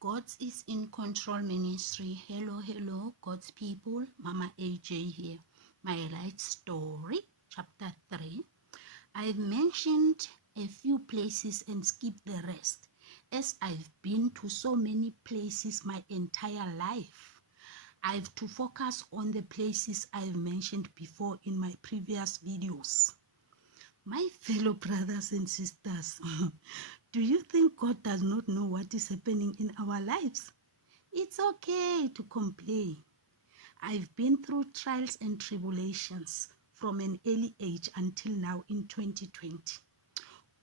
God is in Control Ministry. Hello, God's people. Mama AJ here. My life story, chapter 3. I've mentioned a few places and skipped the rest, as I've been to so many places my entire life. I've to focus on the places I've mentioned before in my previous videos. My fellow brothers and sisters, do you think God does not know what is happening in our lives? It's okay to complain. I've been through trials and tribulations from an early age until now in 2020.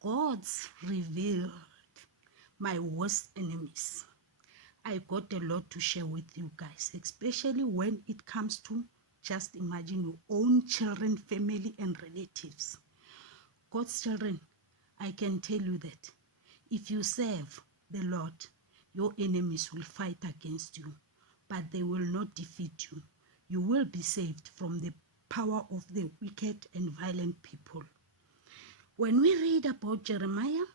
God's revealed my worst enemies. I got a lot to share with you guys, especially when it comes to just imagine your own children, family, and relatives. God's children, I can tell you that if you serve the Lord, your enemies will fight against you, but they will not defeat you. You will be saved from the power of the wicked and violent people. When we read about Jeremiah,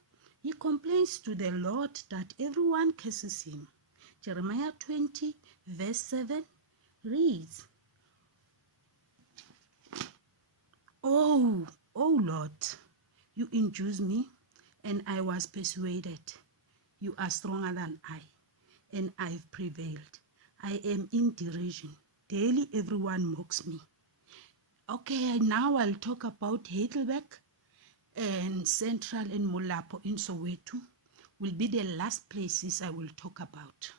he complains to the Lord that everyone curses him. Jeremiah 20, verse 7 reads, Oh Lord, you induced me, and I was persuaded. You are stronger than I, and I've prevailed. I am in derision. Daily everyone mocks me. Okay, now I'll talk about Heidelberg and Central and Molapo in Soweto will be the last places I will talk about.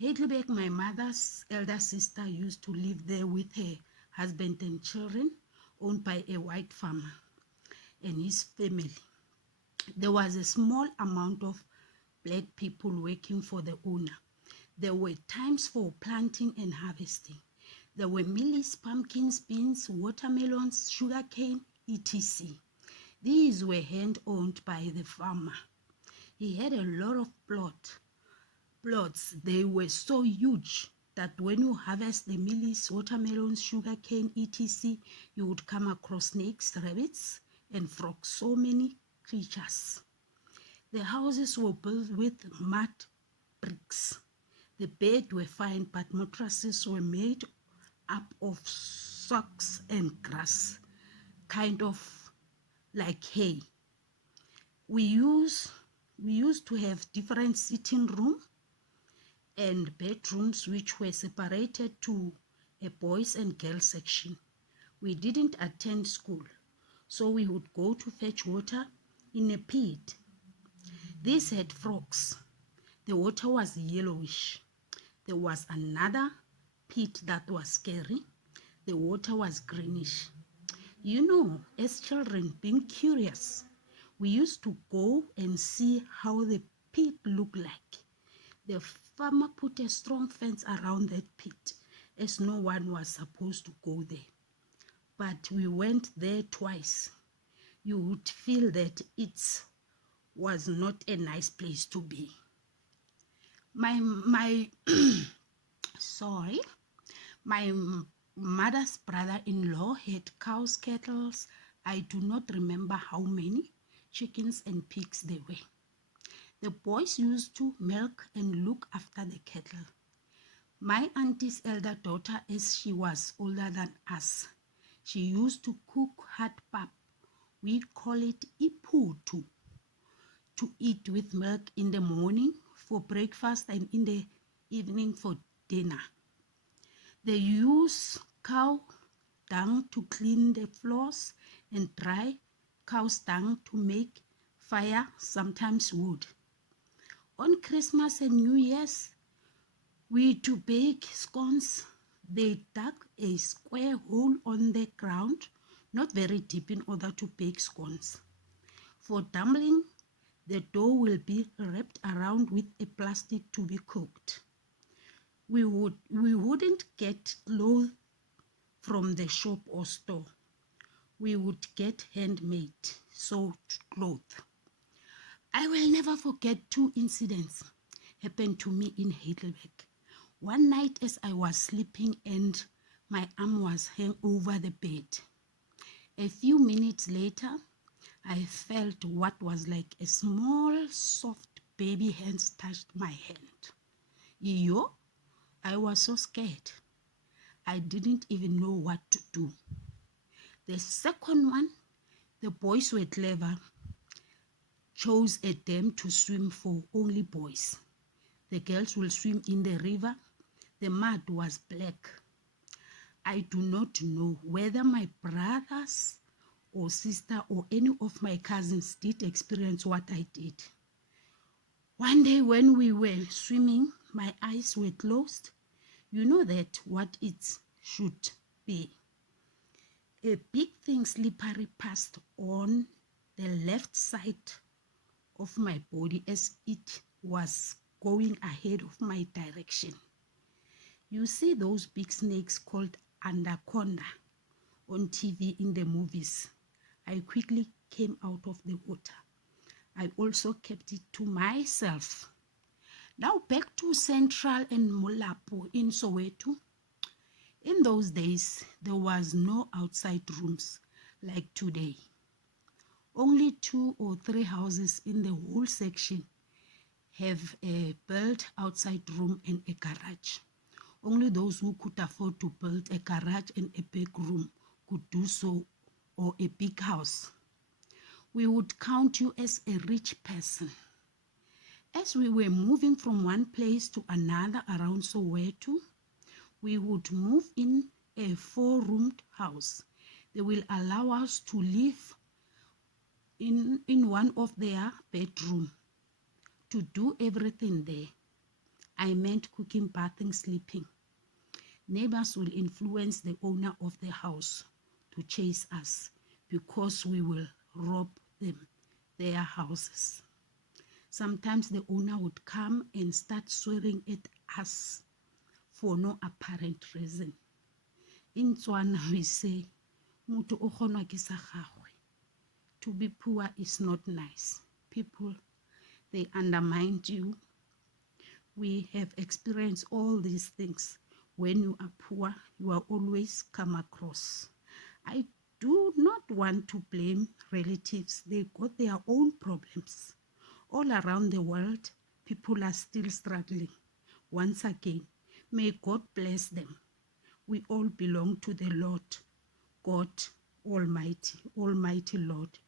Heidelberg, my mother's elder sister, used to live there with her husband and children, owned by a white farmer and his family. There was a small amount of black people working for the owner. There were times for planting and harvesting. There were mealies, pumpkins, beans, watermelons, sugarcane, etc. These were hand-owned by the farmer. He had a lot of plots. They were so huge that when you harvest the mealies, watermelons, sugarcane, etc., you would come across snakes, rabbits, and frogs, so many creatures. The houses were built with mud bricks. The beds were fine, but mattresses were made up of socks and grass, kind of like hay. We used to have different sitting room and bedrooms which were separated to a boys and girls section. We didn't attend school, so we would go to fetch water in a pit. These had frogs. The water was yellowish. There was another pit that was scary. The water was greenish. You know, as children, being curious, we used to go and see how the pit looked like. The farmer put a strong fence around that pit, as no one was supposed to go there. But we went there twice. You would feel that it was not a nice place to be. My mother's brother-in-law had cows, cattle. I do not remember how many, chickens and pigs there were. The boys used to milk and look after the cattle. My auntie's elder daughter, as she was older than us, she used to cook hot pap. We call it iputu, to eat with milk in the morning for breakfast and in the evening for dinner. They use cow dung to clean the floors and dry cow's dung to make fire, sometimes wood. On Christmas and New Year's, we to bake scones. They dug a square hole on the ground, not very deep, in order to bake scones. For dumpling, the dough will be wrapped around with a plastic to be cooked. We wouldn't get clothes from the shop or store. We would get handmade sewed clothes. I will never forget two incidents happened to me in Heidelberg. One night as I was sleeping and my arm was hung over the bed. A few minutes later, I felt what was like a small soft baby hands touched my hand. Yo, I was so scared. I didn't even know what to do. The second one, the boys were clever, chose a dam to swim for only boys. The girls will swim in the river. The mud was black. I do not know whether my brothers or sister or any of my cousins did experience what I did. One day when we were swimming, my eyes were closed. You know that what it should be. A big thing slippery passed on the left side of my body as it was going ahead of my direction. You see those big snakes called anaconda on TV in the movies. I quickly came out of the water. I also kept it to myself. Now back to Central and Molapo in Soweto. In those days, there was no outside rooms like today. Only 2 or 3 houses in the whole section have a built outside room and a garage. Only those who could afford to build a garage and a big room could do so, or a big house. We would count you as a rich person. As we were moving from one place to another around Soweto, we would move in a 4-roomed house. They will allow us to live in one of their bedrooms, to do everything there. I meant cooking, bathing, sleeping. Neighbors will influence the owner of the house to chase us because we will rob them, their houses. Sometimes the owner would come and start swearing at us for no apparent reason. In Tswana we say, "Mutu o kgonwa ke sa gagwe." To be poor is not nice. People, they undermine you. We have experienced all these things. When you are poor, you are always come across. I do not want to blame relatives. They got their own problems. All around the world, people are still struggling. Once again, may God bless them. We all belong to the Lord, God Almighty, Almighty Lord.